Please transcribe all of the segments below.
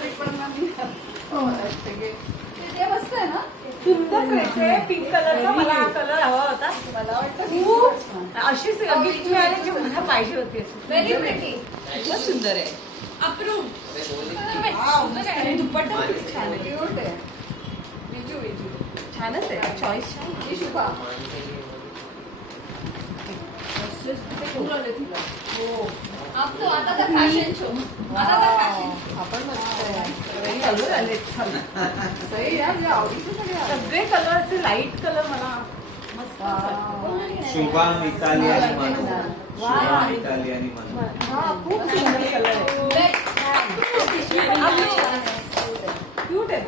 Fabric पण ते मस्त आहे ना. सुंदर ड्रेस आहे पिंक कलरचा. मला हा कलर हवा होता. मला वाटतं अशीच गिफ्ट मिळाली जी मला पाहिजे होती. Very pretty. खूपच सुंदर आहे. अप्रूव्ह. दुपट्टा किती छान आहे. क्यूट आहे. विजू विजू छानच आहे. चॉईस छान. ही शुभा हो. आता तर फॅशन शो. आता तर फॅशन आपण कलर आले सही आहे. म्हणजे आवडीचे सगळे आहे. सगळे कलरचे लाईट कलर मला मस्त शुभा मिताली आणि मनू. शुभा मिताली आणि मनू. हा खूप सुंदर कलर आहे. क्यूट आहे.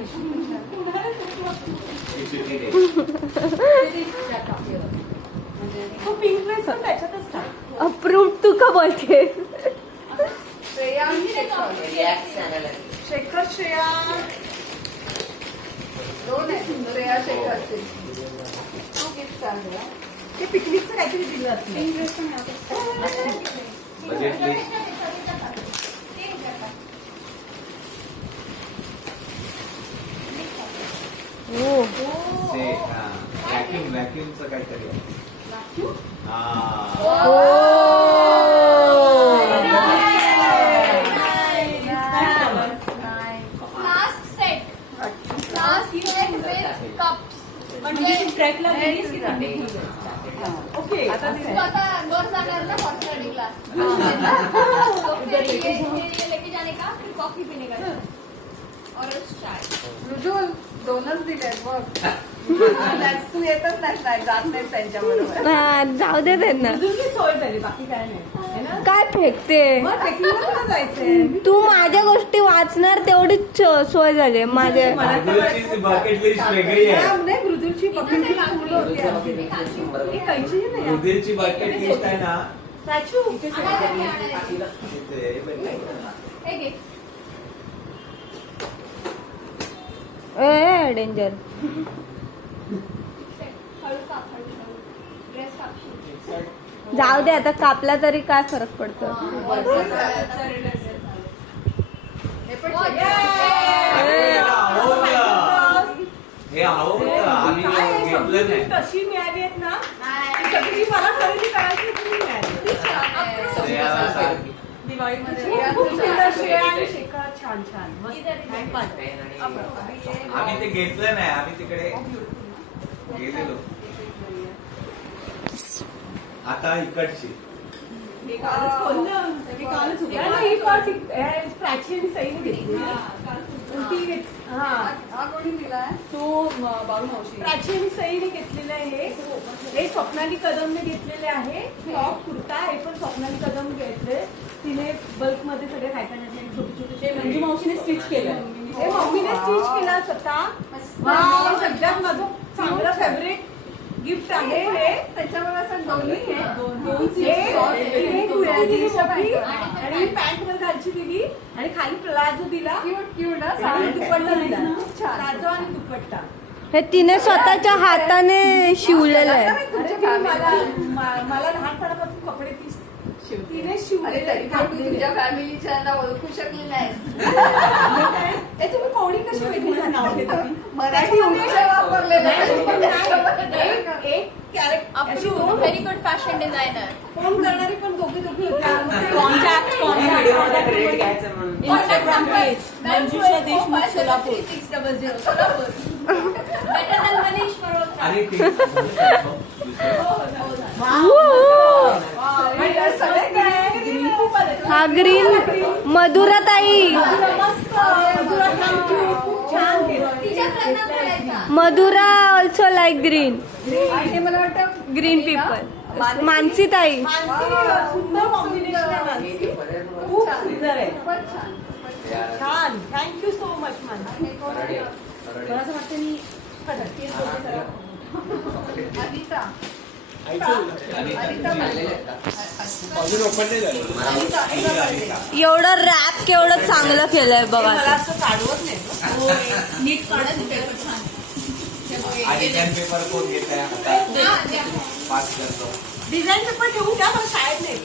तो पिंक ड्रेस पण त्याच्यातच टाक. अप्रूव्ह तू का बोलते? श्रेया आणि शेखर श्रेया दोन आहे सुंदर. श्रेया शेखरचे तू गिफ्ट चालू आहे. ते पिकनिकचं काहीतरी दिलं असतं. पिंक ड्रेस पण आहे. Budget list. व्हॅक्यूमचं काहीतरी आहे. Last set with cups. म्हणजे तू ट्रॅकला गेलीस की थंडी ओके. आता वर जाणार ना हॉर्स रायडिंगला. लेके जाने का फिर कॉफी पीने का और चाय. रुजुल दोनच दिले बघ. तू येतच नाही जात नाही त्यांच्याबरोबर. जाऊ दे त्यांना. तुझी सोय झाली बाकी काय नाही है ना. काय फेकते? मग ट्रेकिंगला कुठं जायचंय. तू माझ्या गोष्टी वाचणार तेवढीच सोय झाली माझे. मृदुलची बकेट लिस्ट वेगळी आहे. नाही मृदुलची पकडली फुलं होती आमची. ही कैची नाही मृदुलची बकेट लिस्ट आहे ना. साचू तिथे हे घे. ए डेंजर. हळू काप हळू. ड्रेस कापशील. जाऊ दे आता कापला तरी काय फरक पडतो. हे पण हे आवडतं. आम्ही घेतलं नाही. कशी मिळाली आहेत ना ती सगळी मला खरेदी करायची होती ती मिळाली. श्रेयाला सांग. दिवाळीमध्ये खूप सुंदर श्रेया आणि शेखर. छान छान मस्त. आम्ही ते घेतलं नाही. आम्ही तिकडे गेलेलो. आता इकडची प्राची आणि सईने घेतली. हा कोणी दिलाय? तो बाळू मावशी. प्राची आणि सईने घेतलेलं आहे. हे स्वप्नाली कदमने घेतलेले आहे. टॉप कुर्ता हे पण स्वप्नाली कदम घेतले. तिने बल्क मध्ये सगळे खायचे छोटे छोटे मंजू मावशीने स्टिच केलं. हे मम्मीने स्टिच केलं स्वतः. सगळ्यात माझं चांगलं फेवरेट गिफ्ट आहे हे. त्याच्यावर असं दोन्ही आहे. आणि पॅन्ट वर घालची दिली आणि खाली प्लाझो दिला. क्यूट क्यूट आणि दुपट्टा दिला. प्लाझो आणि दुपट्टा हे तिने स्वतःच्या हाताने शिवलेलं आहे. मला लहानपणापासून कपडे तिने अरे शिवलेले. तरी पण तू तुझ्या फॅमिलीच्या ओळखू शकली नाहीस. तुम्ही कोणी कशी वेगळी नाव घेता. मराठी उच्चार वापरलेला एक character very good fashion designer. Phone करणारी पण दोघी दोघी होत्या. Instagram page Manjusha Deshmukh Solapur. 3600 Solapur. Better than Manish Malhotra. आणि ते हा ग्रीन मधुराताई. Madhura also like green. आणि मला वाटतं ग्रीन पीपल. मानसी ताई. सुंदर कॉम्बिनेशन आहे मानसी. खूप सुंदर आहे. खूपच छान. छान. Thank you so much Mansi. मला असं वाटतं मी अनिता एवढं रॅप केवढं चांगलं केलंय बघा. मला असं काढवत नाही. नीट काढत पेपर छान. डिझाईन पेपर कोण घेत आहे पास करतो. डिझाईन पेपर घेऊन द्या मला शाळेत नाही.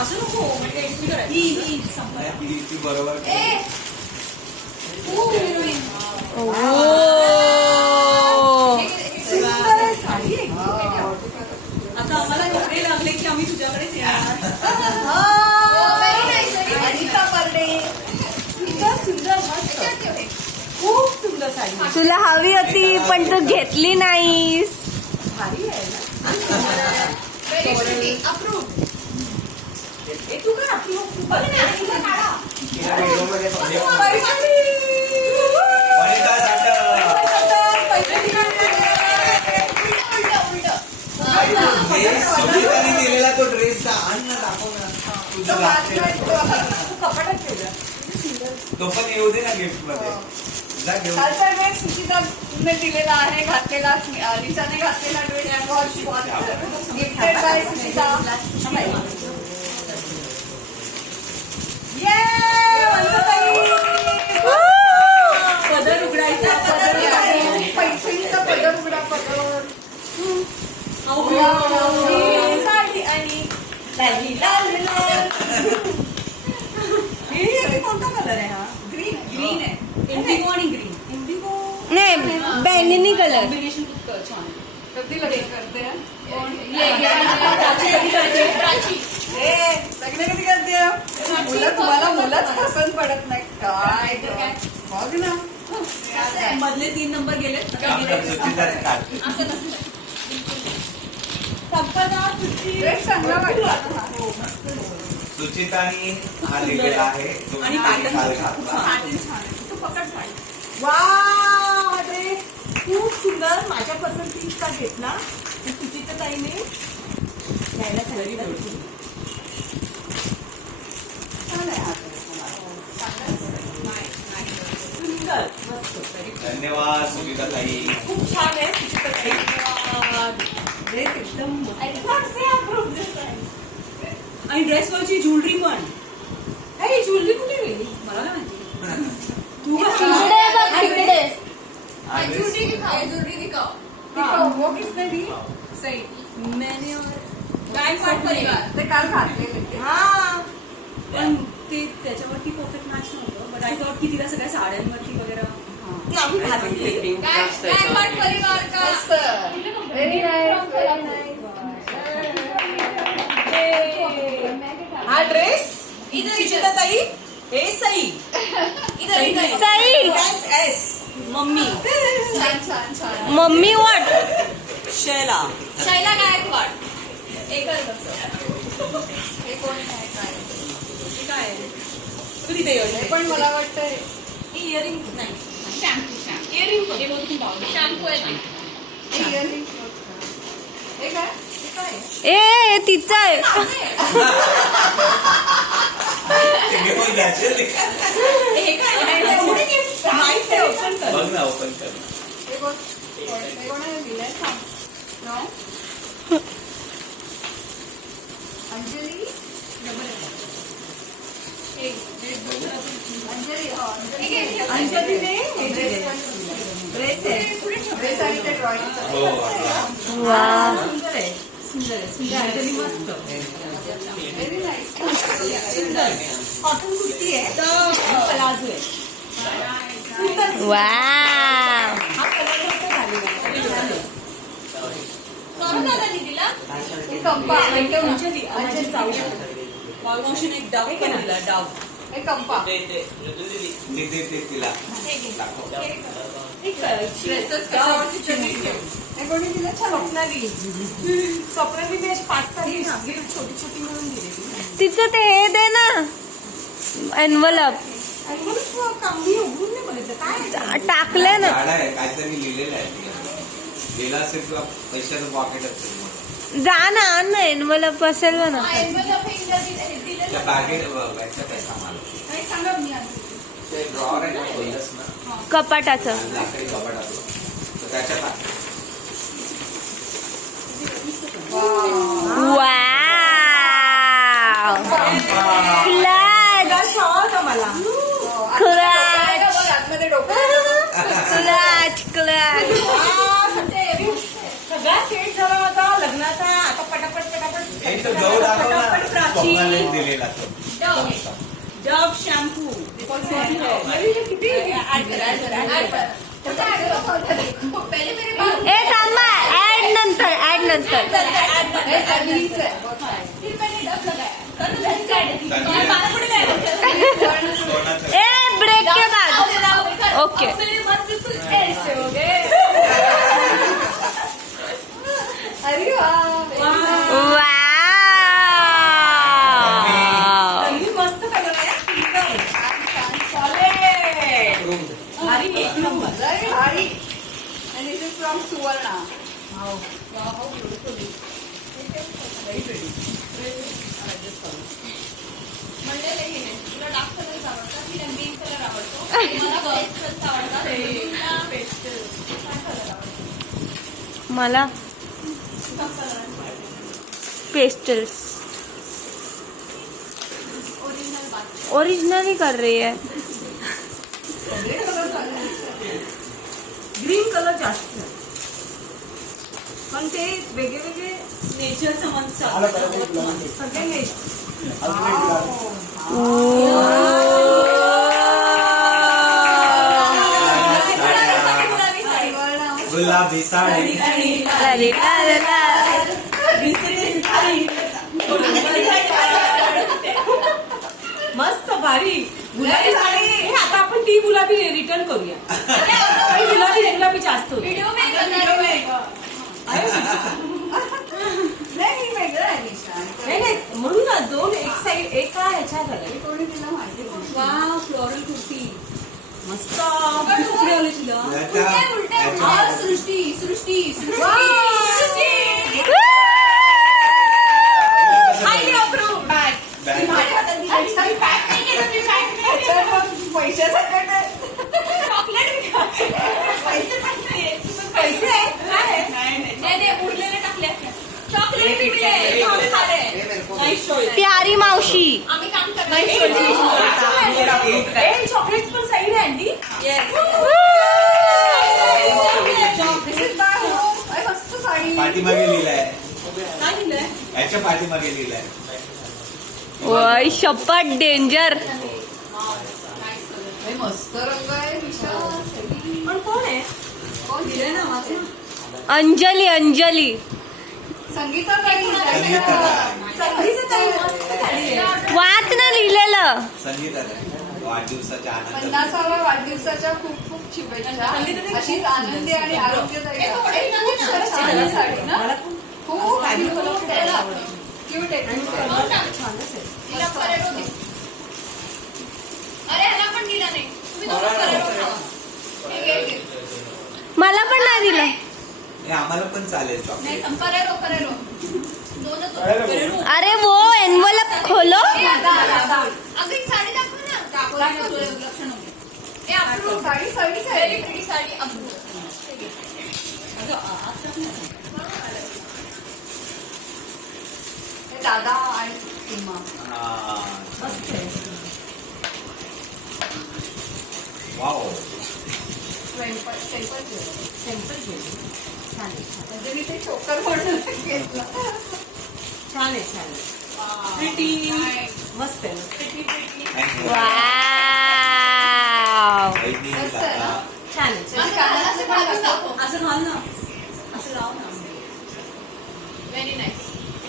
असं नको म्हणजे एक्सरी करायची ती बरोबर सुंदर आहे साडी एकदम. आता आम्हाला एवढे लागले की आम्ही तुझ्याकडेच येणार. अनिता बर्डे. सुंदर सुंदर मस्त खूप सुंदर साडी तुला हवी होती पण तू घेतली नाहीस. भारी आहे ना. अप्रूव्ह. ए, तू काय आपली बघ ना हिला काढा. या व्हिडिओमध्ये म्हणजे पैठणी. वनिता साठव. पैठणी काढलेली आहे. हे सुनीताने दिलेला तो ड्रेस आण ना दाखव ना तुझं लागते तू कपाटात ठेवला. तो पण येऊ दे ना गिफ्ट मध्ये जा घेऊन कालचा ड्रेस सुचिताने दिलेला आहे, घातलेला लिसाने घातलेला ड्रेस गिफ्टेड बाय सुचिता. पदर उघडायचा पदर उघडायचा. पैठणीचा पदर उघडा पदर. ही साडी आणि लाली लाल लाल. हे कोणता कलर आहे हा? ग्रीन ग्रीन आहे. इंडिगो आणि ग्रीन. इंडिगो नाही बैंगनी कलर. कॉम्बिनेशन खूप छान आहे. कधी लग्न करते हैं? प्राची. लग्न कधी करते मुलं तुम्हाला मुलंच पसंत पडत नाही काय बघ ना. मधले 3 नंबर गेले. सुचिताच काढ. असं नसतं. संपदा सुची ड्रेस चांगला वाटला. सुचिताने हा लिहिलेला आहे तो आणि काल पॅटर्न घातला. तू पकड साडी. वा ड्रेस खूप सुंदर. माझ्या पसंतीचा घेतला. सुचिता ताईने घ्यायला सांगितलं. छान आहे हा dress मला. सुंदर मस्त. धन्यवाद सुचिता ताई. खूप छान आहे सुचिता ताई. ड्रेस एकदम मस्त. आणि ड्रेसवरची ज्वेलरी पण. ही ज्वेलरी कुठे गेली मला काय माहिती. तू तिकडे बघ तिकडे. हा dress जरूरी दिखाओ. वो किसने दी? सही. मैंने बँक परिवार. ते काल घातलेले. हा पण ते त्याच्यावरती परफेक्ट मॅच नव्हतं. बट आय थॉट की तिला सगळ्या साड्यांवरती वगैरे ते आम्ही घातली. परिवार का व्हेरी नाईस व्हेरी नाईस. हा ड्रेस सुचिता ताई हे सई सई. एस मम्मी छान छान छान. Mummy what. शैला शैला गायकवाड एकच असं. हे कोण आहे काय हे काय आहे? तू तिथे येऊ हे पण मला वाटतं इयरिंग नाही शॅम्पू शॅम्पू आहे ना. इयररिंग्स. हे काय हे काय आहे? ए तिचा आहे. ते घेऊन जाशील. हे काय माहिती आहे ओपन कर. बघ ना ओपन कर. हे बघ हे कोणाने दिलंय सांग. No? अंजली अंजली हो अंजली. अंजलीने हे ड्रेस ड्रेस आणि ते ड्रॉइंग. हो वा. सुंदर आहे सुंदर आहे सुंदर. अंजली मस्त व्हेरी नाईस. सुंदर कॉटन कुर्ती आहे प्लाझो आहे. सुंदर वा. हा कलर नव्हता झालेला. हे कंपा अंजली अंजली जाऊ मावशीने एक डाव केला डाव. हे कंपा. ते तिला दाखव. ड्रेसेस हे कोणी दिलं छान. स्वप्नाली स्वप्नालीने 5-6 गिफ्ट छोटी छोटी म्हणून दिलेली. तिचं ते हे दे ना एनवलप. आणि मग कांबी उघडून नाही बघितलं काय टाकले ना. झाड आहे काहीतरी लिहिलेलं आहे. गेला असेल किंवा पैशाचं पॉकेट असेल. जा ना आण ना एनवलप असेल ना. त्या बॅगेत बॅगच्या पैसा मला सांगा मी आणते. ते ड्रॉवर आहे ना बोललंस ना कपाटाचं. लाकडी कपाट आपलं तर त्याच्यात टाक. वा. क्लच होता मला क्लच आतमध्ये डोकं. Clutch clutch. सगळा सेट झाला होता लग्नाचा. आता पटापट पटापट एक तो गहू दाखव ना, पटापट प्राची. स्वप्नालीने दिलेला तो. डव शॅम्पू किती पहले मेरे पास ए थांबा ऍड नंतर फिर मैंने डब लगाया सोनाचं. ए ब्रेक के बाद ओके मेरे मत बिल्कुल ऐसे हो गए अरे वाह वाव तन्वी मस्त कलर आहे भारी एक number very hardy and this is from Suvarna. Wow, how beautiful. Very pretty. म्हणजे हे नाही तुला डार्क कलर आवडतात की ग्रीन कलर आवडतो मला पेस्टल्स आवडतात पेस्टल काय कलर आवडतो मला तुझा कलर पेस्टल्स ओरिजिनल बात ओरिजिनल ही कर रही है सगळे कलर चालले ग्रीन कलर जास्त आहे. पण ते वेगळे वेगळे नेचरचं मन सगळे नेचर गुलाबी साडी. मस्त भारी गुलाबी साडी हे आता आपण ती गुलाबी रिटर्न करूया आणि गुलाबी जास्त होती. व्हिडिओ में नाही वेगळं आहे निशा नाही म्हणून ना दोन एक साईड एका ह्याच्यात झालं कोणी तिला माहिती वाव फ्लोरल कुर्ती मस्त याच्या- सृष्टी सृष्टी हायली अप्रूव्ह बॅग Bag. पैशासाठी चॉकलेट पैसे नाही उरलेले टाकले चॉकलेट पिकले प्यारी मावशी आम्ही काम चॉकलेट पण साईड आहे अंडी मस्त साडी पाठीमागे लिहिलाय काय दिलंय याच्या पाठीमागे लिहिलाय वय शपथ डेंजर मस्त रंग आहे निशा पण कोण आहे कोण दिलंय ना माझं अंजली संगीता ताई संगीता संगीताताई मस्त साडी आहे. वाच ना लिहिलेलं संगीता वाढदिवसाच्या आनंद 50व्या वाढदिवसाच्या खूप खूप शुभेच्छा अशीच आनंदी आणि आरोग्यदायी खूप छान साडी ना खूप क्यूट आहे छानच आहे. अरे ह्याला पण दिला नाही तुम्ही दोघं Ferrero खावा. घे. मला पण नाही दिलं हे आम्हाला पण चालेल नाही चॉकलेट Ferrero दोनच होते. अरे वो एनवलप खोलो अगं एक साडी दाखव ना दाखव लक्ष नव्हते हे approve sari sari very pretty sari approve दादा आणि सीमा मस्त आहे. वाव सिंपल सिंपल घेऊ छान आहे म्हणजे मी ते चोकर म्हणून घेतलं छान आहे प्रिटी मस्त आहे वाव मस्त आहे ना? छान आहे असं घालून दाखव. असं घाल ना असं लाव ना व्हेरी नाईस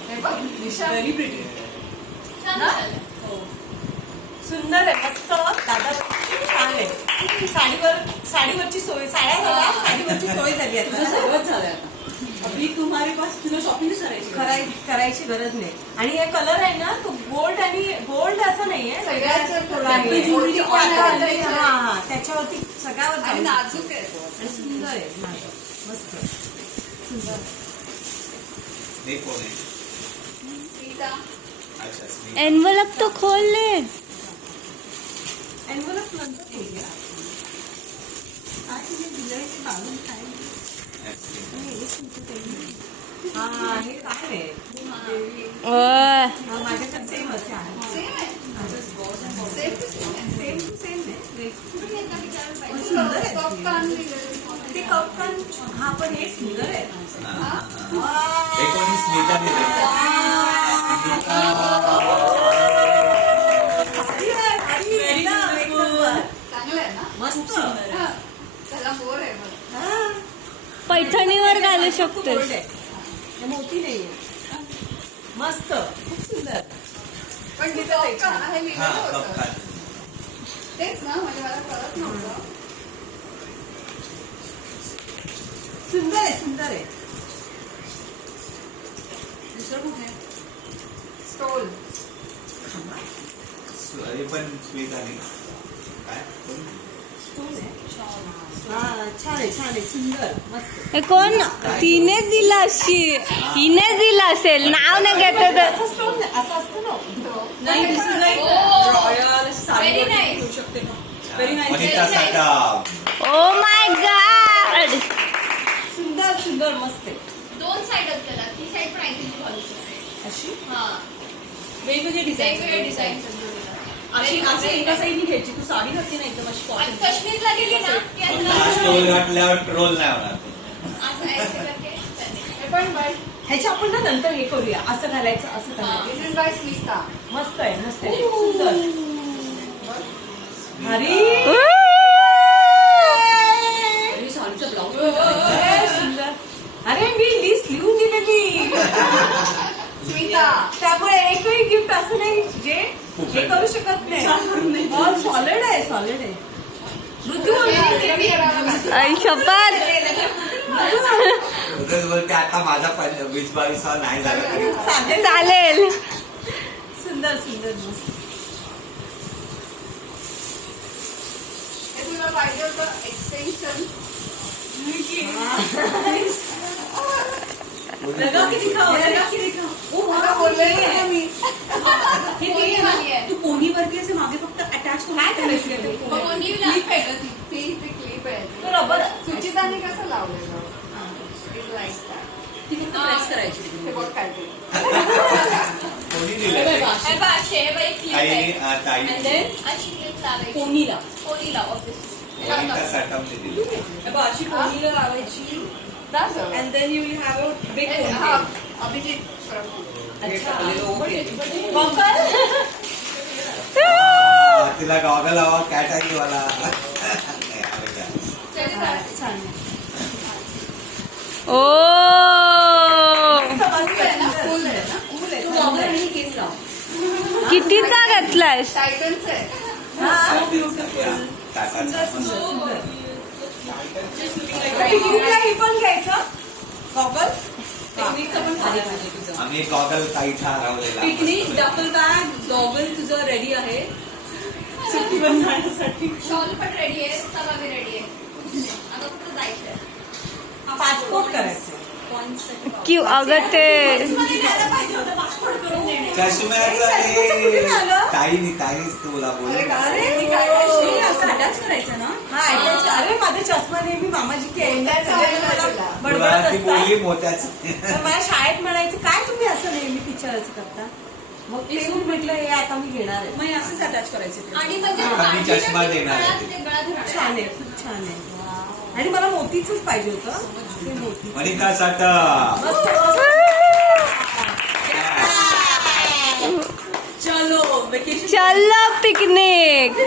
हे बघ निशा व्हेरी प्रिटी छान ना? झालं. सुंदर आहे मस्त दादा छान आहे साडीवरची सोय साड्या झाल्या साडीवरची सोय झाली आता सर्वच झालं आता अभी तुम्हारे पास तुला शॉपिंग करायची करायची गरज नाही आणि हे कलर आहे ना तो गोल्ड आणि गोल्ड असं नाहीये सगळ्याचं थोडा आहे. त्यातली जुळी पण आहे. हा, त्याच्यावरती सगळ्यावर आणि जाऊन. नाजूक आहे आणि सुंदर आहे नाजूक. मस्त सुंदर हे कोण आहे सीता अच्छा स्मिता. एनवलप तो खोल ले एनवलप नंतर ठेवूया. काय तिने दिलंय ते बांधून काय हा हे काय आहे माझ्याकडे सेम असे आहे सेम आहे सेम टू सेम आहे. सेम टू सेम आहे पण सुंदर आहे. Soft कान दिलेलं. ते कपकान हा पण हे सुंदर आहे हे कोणी स्मिता दिले Very beautiful. चांगलं आहे ना मस्त हा. त्याला मोर आहे बघ. पैठणीवर घालू खूप शकते gold आहे. हे मोती नाहीये मस्त खूप सुंदर पण तिथं आहे लिहिलेलं हा होतं. कपकात. तेच ना म्हणजे मला कळत नव्हतं. सुंदर आहे सुंदर आहे दुसरं कुठे आहे? स्टोल हे पण स्वीट आणि काय स्टोन आहे हा छान आहे छान आहे सुंदर मस्त हे कोण तिनेच दिला अशी हिनेच दिला असेल नाव नाही घेत तर असं स्टोन असं असतं ना नाही this is like Oh. Royal sari Very nice. घेऊ शकते very nice Vanita Satham. Oh my God सुंदर सुंदर मस्त आहे दोन साईड आहेत त्याला ती साईड पण ऐकून घालू शकते अशी हा वेगवेगळे वेगवेगळे डिझाईन डिझाईन अशी असं एका साईडनी घ्यायची तू साडी घातली ना एकदम अशी आणि कॉटन काश्मीरला गेली ना की पण आता हा स्टोल घातल्यावर ट्रोल नाही होणार. असं ऐसे करके हे पण बाय ह्याच्या आपण ना नंतर हे करूया असं घालायचं असं घालायचं दिस इज बाय स्मिता मस्त आहे मस्त आहे सुंदर भारी आणि साडीचा ब्लाऊज लय सुंदर अरे मी लिस्ट लिहून दिलेली स्मिता त्यामुळे एकही गिफ्ट असं नाही जे हे करू शकत नाही सॉलिड आहे सॉलिड आहे ऋतू आई शपथ उगाच बोलते आता माझा 20-22 नाही झाला तरी साधे चालेल सुंदर सुंदर मस्त हे तुला पाहिजे होतं एक्सटेन्शन लगा की दिखाओ लगा की दिखाओ मला बोललेली आहे मी हे पोनी केली वाली ना आहे. तू पोनीवरती असे मागे फक्त अटॅच काय करायचं ते? पोनीला ती क्लिप आहे तो रबर सुचिताने कसं लावलेलं It's like that. ती फक्त प्रेस करायची हे बघ काय ते कोणी दिलं ते? हे बघ, अशी आहे बघ, एक clip ताई आहे. ताई And then अशी clip लावायची. पोनीला पोनीला, obviously. हे वनिता लावतात. साठमने दिली. हे बघ, अशी पोनीला लावायची That's all. and then you will have a big हे- हा, ponytail. अभिजित प्रभू. हे टाकलेलं ओके. हा, तिला गॉगल हवा कॅट वाला चल, छान ओ मस्त आहे ना फुल आहे ना? तू गॉगल आणि केस लाव. कितीचा घेतलायस टायटन्स आहे. पिकनिकला हे पण घ्यायचं गॉगल पिकनिकचं पण झालं पाहिजे तुझं. आम्ही गॉगल ताईचा हरवलेला पिकनिक डफल बॅग गॉगल तुझं रेडी आहे सुट्टीवर जाण्यासाठी. शॉल पण रेडी आहे, सगळं बी रेडी आहे. आता कुठं जायचंय? पासपोर्ट करायचं क्यू अगं ते मध्ये घ्यायला पाहिजे होतं पासपोर्ट करून देणे. चष्म्याचं कुठे झालं? ताईच तुला बोल अरे हे असं अटॅच करायचं ना. हा attach. अरे माझा चष्मा नेहमी मामाजी की आहे. मोत्याचा सगळे आहे मला तुला. बडबडत ती बोलली असतात मोत्याच तर मला शाळेत म्हणायचं काय तुम्ही असं नेहमी टीचर असं करता मग ते मी म्हटलं हे आता मी घेणार आहे मग हे असंच अटॅच करायचं ते. आणि म्हणजे हा, मी बाजूला चष्मा ते देणार आहे. गळ्यात- ते गळ्यात घालायचं. छान आहे खूप छान आहे आणि मला मोतीचंच पाहिजे होतं ते मोती वनिता साठम. चलो वेकेशन चल पिकनिक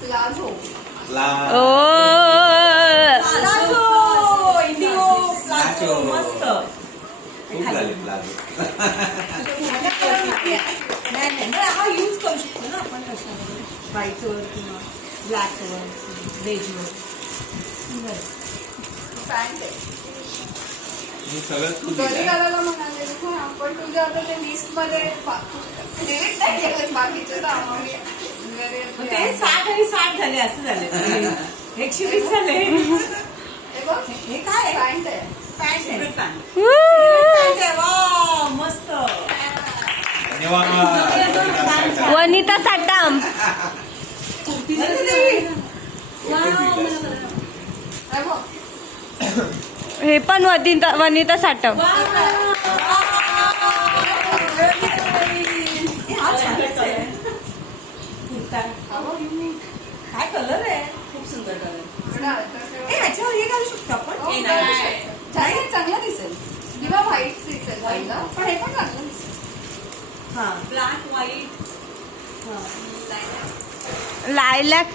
प्लाझो. ओ प्लाझो इंडिगो प्लाझो मस्त खूप झाले प्लाझो. नाही नाही नाही, हा यूज करू शकतो ना आपण कशावर व्हाईटवर किंवा ब्लॅकवर बेजवर सुंदर पॅन्ट आहे. मी सगळं तू कधी दिलंय. घालायला म्हणाले हा, पण तुझ्या आता ते लिस्ट मध्ये डिलीट नाही केलं बाकीचे तर आम्हाला मग ते 60 आणि 60 झाले असं झाले 120 झाले हे बघ, हे काय आहे? पॅन्ट आहे. पॅन्ट आहे पॅन्ट. पॅन्ट आहे वा मस्त धन्यवाद वनिता साठम. वनिता साठम हे बघ, हे पण वनिता साठम हा छानच आहे कुर्ता हा बघ. काय कलर आहे खूप सुंदर कलर. ह्याच्यावर हे घालू शकतो आपण हे नाही. नाही चांगलं दिसेल किंवा व्हाईट दिसेल व्हाईटला पण हे पण चांगलं दिसेल. हा ब्लॅक व्हाईट लायलॅक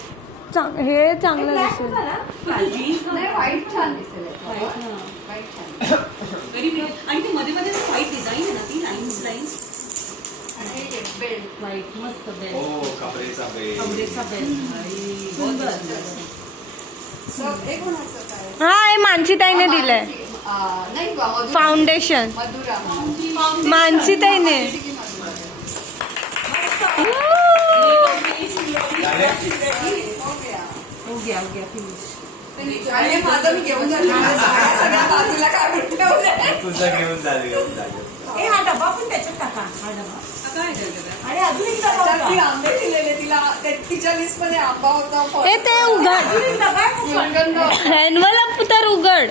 हे चांगलं दिसेल. जीन्स नाही व्हाईट छान दिसेल व्हाईट छान व्हेरी ब्युटिफुल. आणि ते मध्ये मध्ये व्हाईट डिझाईन आहे ना ती लाईन्स आणि बेल्ट व्हाईट मस्त बेल हो कपडेचा बेल कमरेचा बेल सुंदर हे कोणाचं काय हा हे मानसीताईने दिलंय नाही मधुरा फाउंडेशन. मधुरा मानसीताईने हो गया फिनिश. आणि माझं मी घेऊन जाते सगळ्या बाजूला काढून ठेवलंय. तुझं घेऊन झाले ए हा डबा पण त्याच्यात टाका हा डबा काय आहे आणि अजून एक डबा त्याच्यात ती होता. आंबे दिलेले तिला तिच्या लिस्ट मध्ये आंबा होता फळ. हे ते उघड अजून एक डबा आहे पण. सुगंध. एनवलप तर उघड.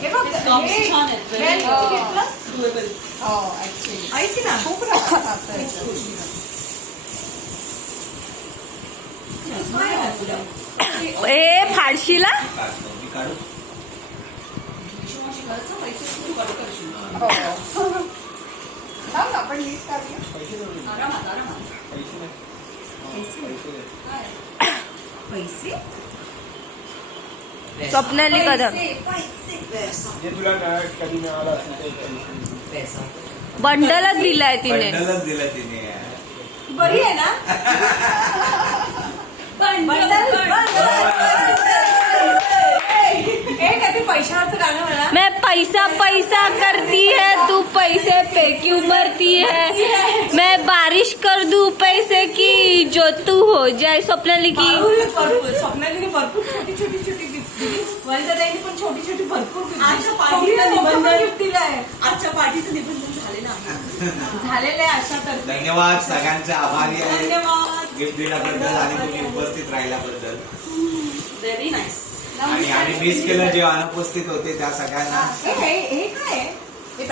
हे बघ Stops हे छान आहेत. Very बेल good. घेतलंस? डुएबल. हो ऍक्च्युली ऐक ना खूप रस्ता खातं याच्यात. चष्मा आहे का तुला? ए फाडशीला मी काढू हो. जाऊ ना, आपण लिस्ट काढूया. आरामात पैसे स्वप्नाली कदम जे तुला कधी मिळालं असेल बंडलच दिलाय तिने. बंडलच दिलं तिने बरी आहे ना एक आहे ते पैशावरचं गाणं म्हणा. मैं पैसा पैसा करती है तू पैसे पे क्यों मरती है मैं बारिश कर दूं पैसे की जो तू हो जाए. स्वप्नाली की भरपूर स्वप्नालीने भरपूर छोटी गिफ्ट दिली. वनिताताईने पण छोटी भरपूर gift दिली. आजच्या पार्टीला निबंध गिफ्ट दिलं आहे. आजच्या पार्टीचं निबंधन झालेलं आहे. झालेलं आहे अशा तर धन्यवाद सगळ्यांचे आभारी आहे धन्यवाद. गिफ्ट दिल्याबद्दल आणि तुम्ही उपस्थित राहिल्याबद्दल व्हेरी नाईस. आणि मिस केलं जे अनुपस्थित होते त्या सगळ्यांना हे काय आहे? हे